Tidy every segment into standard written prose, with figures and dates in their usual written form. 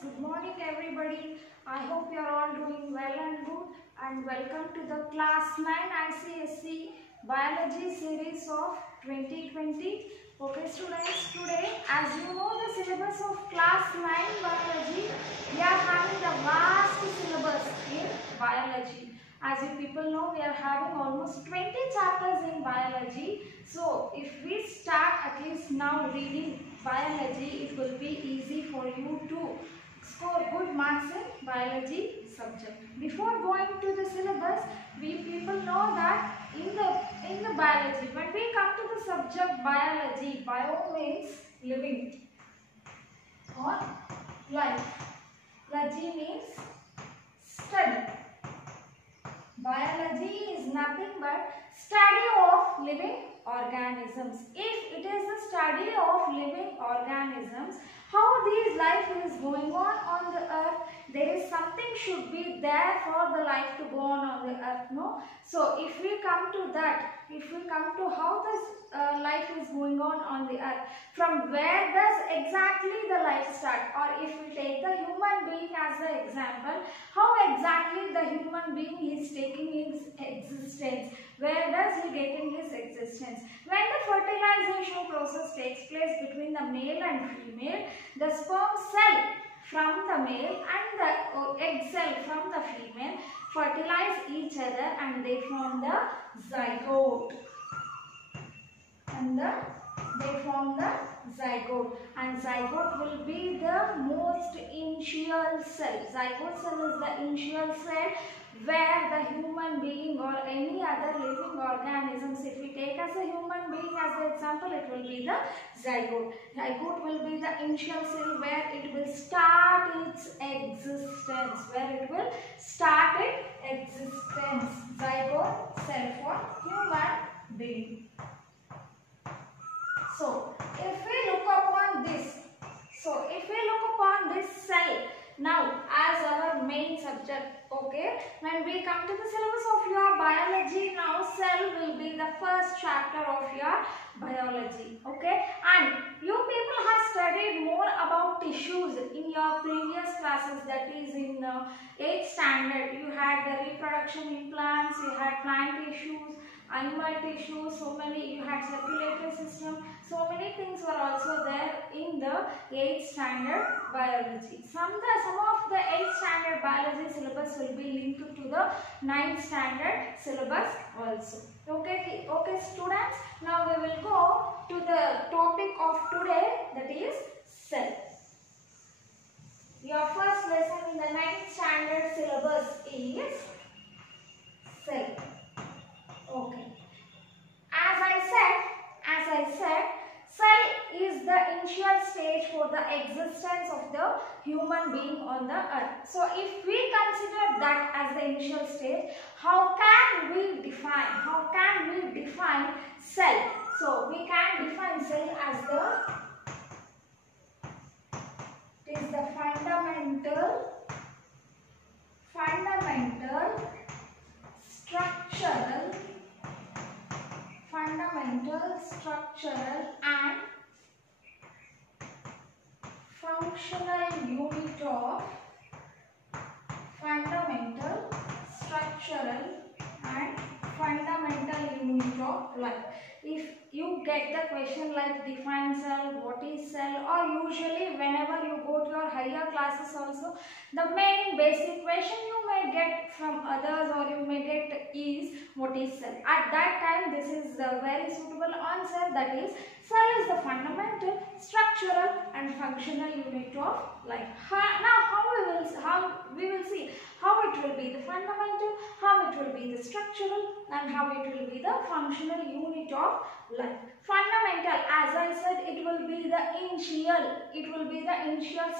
Good morning everybody. I hope you are all doing well and good, and welcome to the class 9 ICSE biology series of 2020. Okay students, today as you know the syllabus of class 9 biology, we are having the vast syllabus in biology. As you people know, we are having almost 20 chapters in biology. So if we start at least now reading biology, it will be easy for you to score good marks in biology subject. Before going to the syllabus, we people know that in the biology, when we come to the subject biology, bio means living or life. Logy means study. Biology is nothing but study of living organisms. If it is the study of living organisms, how this life is going on the earth, there is something should be there for the life to go on the earth, no? So if we come to that, if we come to how this life is going on the earth, from where does exactly the life start, or if we take the human being as the example, how exactly the human being is taking his existence, where does he getting his existence? When the fertilization process takes place between the male and female, the sperm cell from the male and the egg cell from the female fertilize each other and they form the zygote. They form the zygote, and zygote will be the most initial cell. Zygote cell is the initial cell where the human being or any other living organisms, if we take as a human being as the example, it will be the zygote. Zygote will be the initial cell where it will start its existence, zygote cell for human being. So if we look upon this cell now as our main subject, okay, when we come to the syllabus of your biology, now cell will be the first chapter of your biology, okay, and you people have studied more about tissues in your previous classes, that is in 8th standard. You had the reproduction in plants, you had plant tissues, animal tissue, so many, you had circulatory system, so many things were also there in the 8th standard biology. Some of the 8th standard biology syllabus will be linked to the 9th standard syllabus also. Okay students, now we will go to the topic of today, that is cell. Your first lesson in the 9th standard syllabus is cell. Okay. As I said, cell is the initial stage for the existence of the human being on the earth. So if we consider that as the initial stage, how can we define cell? So we can define cell as the fundamental structural and functional unit of life. If you get the question like define cell, what is cell, or usually whenever you go to your higher classes also, the main basic question you may get from others or you may get is what is cell. At that time this is the very suitable answer, that is cell is the fundamental, structural and functional unit of life. Now we will see how it will be the fundamental, how it will be the structural and how it will be the functional unit of life. Fundamental, as I said, it will be the initial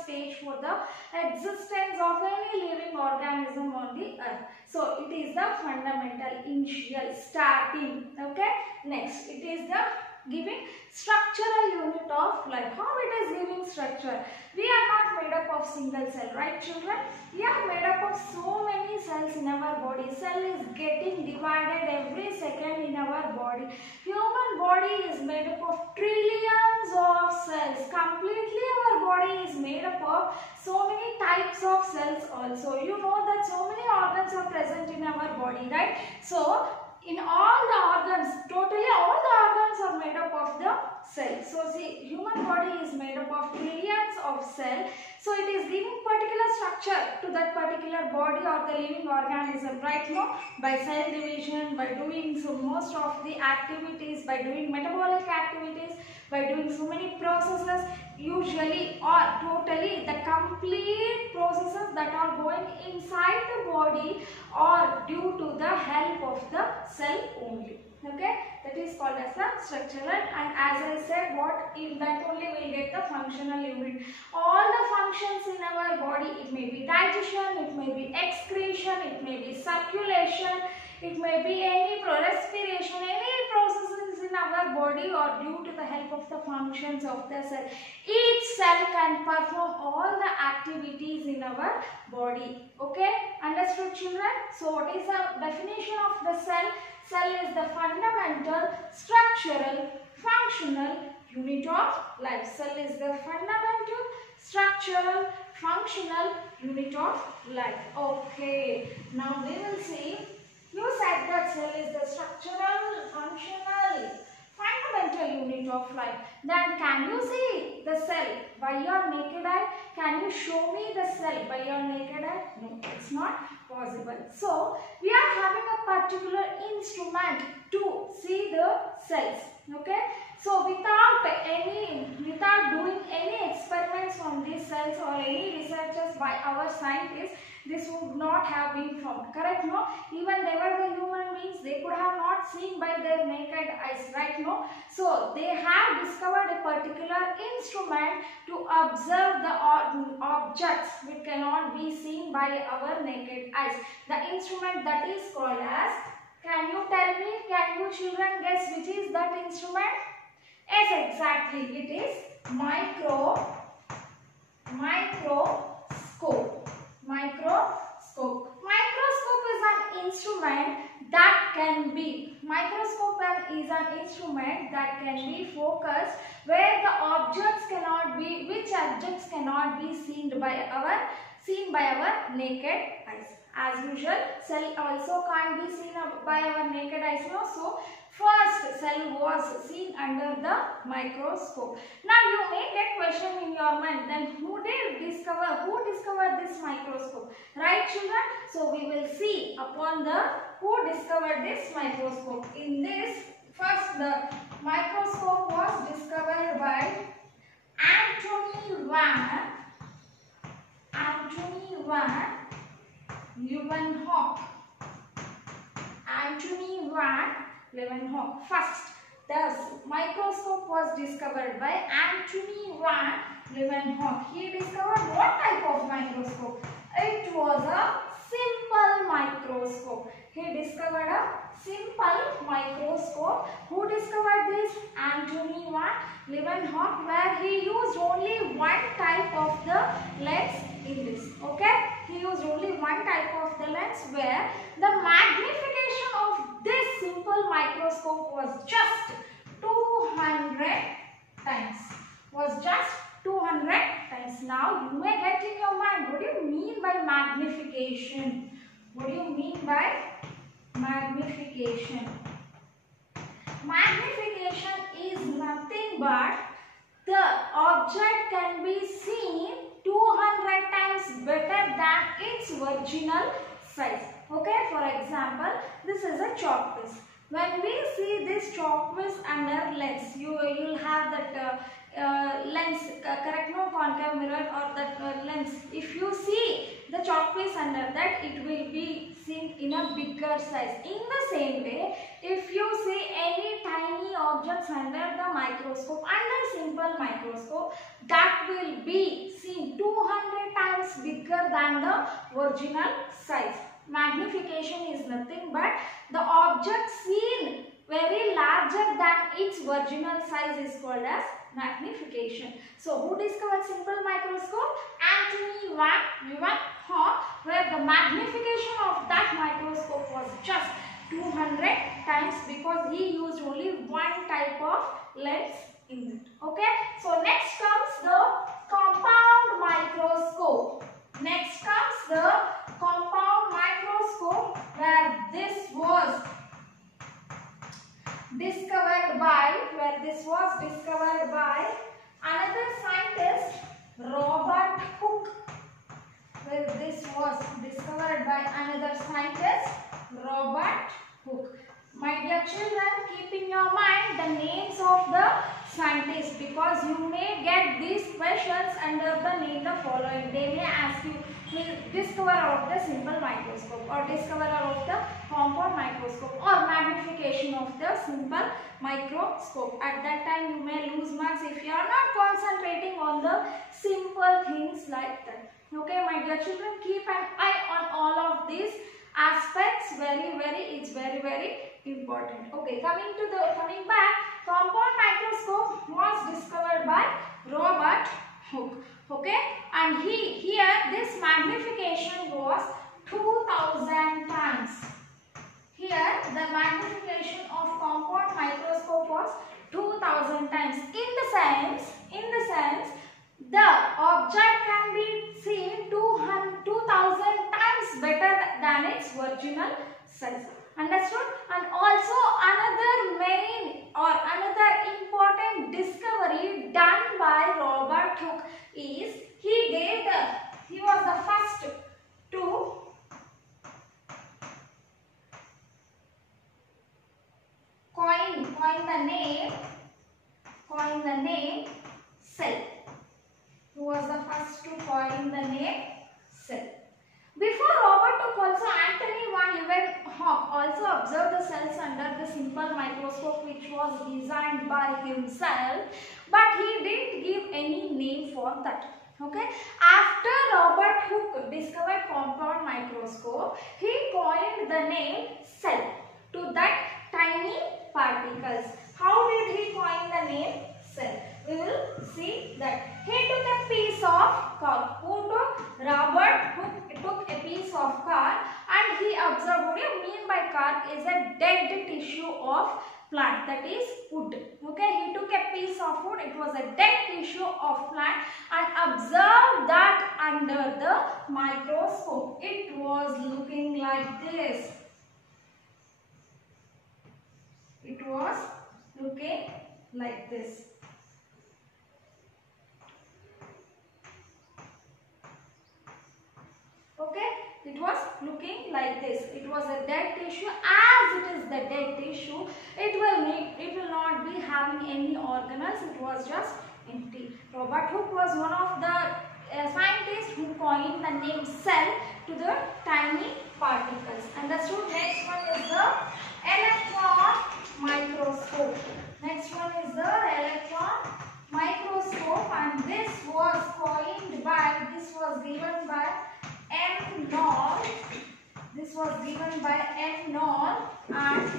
stage for the existence of any living organism on the earth. So it is the fundamental, initial, starting. Okay. Next, it is the giving structural unit of life. How it is giving structure? We are not made up of single cell, right children? We are made up of so many cells in our body. Cell is getting divided every second in our body. Human body is made up of trillions of cells. Completely our body is made up of of so many types of cells also. You know that so many organs are present in our body, right? So in all the organs, totally all the organs are made up of the cell. So see, human body is made up of trillions of cells. So it is giving particular structure to that particular body or the living organism, right? No, by cell division, by doing so most of the activities, by doing metabolic activities, by doing so many processes, usually or totally the complete processes that are going inside the body are due to the help of the cell only. Okay, that is called as the structural, and as I said, what in that only will get the functional unit. All the functions in our body, it may be digestion, it may be excretion, it may be circulation, it may be any respiration, any processes in our body are due to the help of the functions of the cell. Each cell can perform all the activities in our body. Okay, understood children? So what is the definition of the cell? Cell is the fundamental, structural, functional unit of life. Cell is the fundamental, structural, functional unit of life. Okay, now we will see. You said that cell is the structural, functional, fundamental unit of life. Then can you see the cell by your naked eye? Can you show me the cell by your naked eye? No, it's not possible. So we are having a particular instrument to see the cells. Okay. So without doing any experiments on these cells or any researches by our scientists, this would not have been found. Correct? No? Even they were the human beings, they could have not seen by their naked eyes, right? No? So they have discovered a particular instrument to observe the objects which cannot be seen by our naked eyes. The instrument that is called as, can you tell me, can you children guess which is that instrument? Yes, exactly, it is microscope. Microscope is an instrument that can be, is an instrument that can be focused where the objects cannot be, which objects cannot be seen by our naked eyes. As usual, cell also can't be seen by our naked eyes. No? So first cell was seen under the microscope. Now you may get question in your mind, then who discovered this microscope? Right children? So we will see upon the who discovered this microscope. In this, first the microscope was discovered by Antony van Leeuwenhoek. Antony van Leeuwenhoek. First, the microscope was discovered by Antony van Leeuwenhoek. He discovered what type of microscope? It was a simple microscope. He discovered a simple microscope. Who discovered this? Antony van Leeuwenhoek, where he used only one type of the lens in this. Okay? He used only one type of the lens, where the magnification of this simple microscope was just 200 times. Now you may get in your mind, what do you mean by magnification? What do you mean by magnification? Magnification is nothing but the object can be seen 200 times better than its original size. Okay, for example, this is a chalk piece. When we see this chalk piece under lens, you will have that lens, correct, no, concave mirror or that lens. If you see the chalk piece under that, it will be seen in a bigger size. In the same way, if you see any tiny objects under the microscope, under simple microscope, that will be seen 200 times bigger than the original size. Magnification is nothing but the object seen very larger than its original size is called as magnification. So who discovered simple microscope? Antony van Leeuwenhoek, where the magnification of that microscope was just 200 times because he used only one type of lens in it. Okay. So next comes the compound microscope. discovered by, where this was discovered by another scientist, Robert Hooke. Where this was discovered by another scientist, Robert Hooke. My dear children, keep in your mind the names of the scientists, because you may get these questions under the name the following. They may ask you, discoverer of the simple microscope, or discoverer of the compound microscope, or magnification of the simple microscope. At that time you may lose marks if you are not concentrating on the simple things like that. Okay, my dear children, keep an eye on all of these aspects. It's very important. Okay, coming back, compound microscope was discovered by Robert Hooke. Okay, and here this magnification was 2000 times. Here the magnification of compound microscope was 2000 times. In the sense, the object can be seen 2000 times better than its original size. Understood? And also another important discovery done by Robert Hooke is he was the first to coin the name cell. Who was the first to coin the name cell? Before Robert Hooke, also Anthony van Leeuwenhoek also observed the cells under the simple microscope, which was designed by himself, but he didn't give any name for that. Okay. After Robert Hooke discovered compound microscope, he coined the name cell to that tiny particles. How did he coin the name cell? We will see that. He took a piece of cork. Robert Hooke took a piece of cork and he observed. What do you mean by cork? Is a dead tissue of plant, that is wood. Okay, he took a piece of wood, it was a dead tissue of plant, and observed that under the microscope. It was looking like this. It was looking like this. Okay, it was looking like this. It was a dead tissue. As it is the dead tissue, it will not be having any organelles. It was just empty. Robert Hooke was one of the scientists who coined the name cell to the tiny particles. Understood? Next one is the electron microscope. Next one is the electron microscope, and this was given by M. Knoll. This was given by M. Knoll and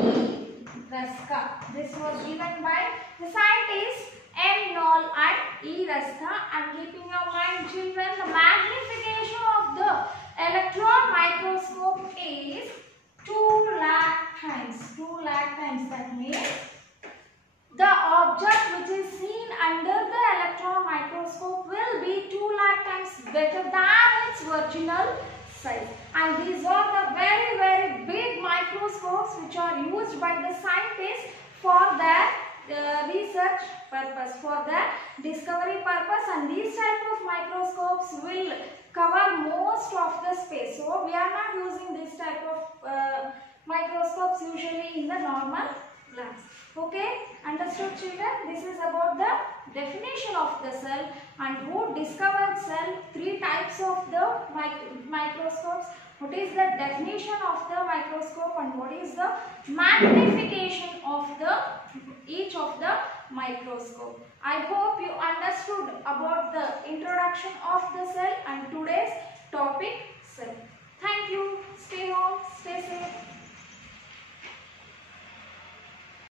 E. Ruska. This was given by the scientists M. Knoll and E. Ruska. And keeping your mind, children, the magnification of the electron microscope is 2 lakh times. 2 lakh times. That means the object which is seen under the electron microscope will be 2 lakh times better than its original size. And these are the very big microscopes which are used by the scientists for their research purpose, for their discovery purpose. And these type of microscopes will cover most of the space. So we are not using this type of microscopes usually in the normal labs. Okay, understood, children? This is about the definition of the cell and who discovered cell, 3 types of the microscopes. What is the definition of the microscope and what is the magnification of each of the microscope. I hope you understood about the introduction of the cell and today's topic cell. Thank you. Stay home, stay safe.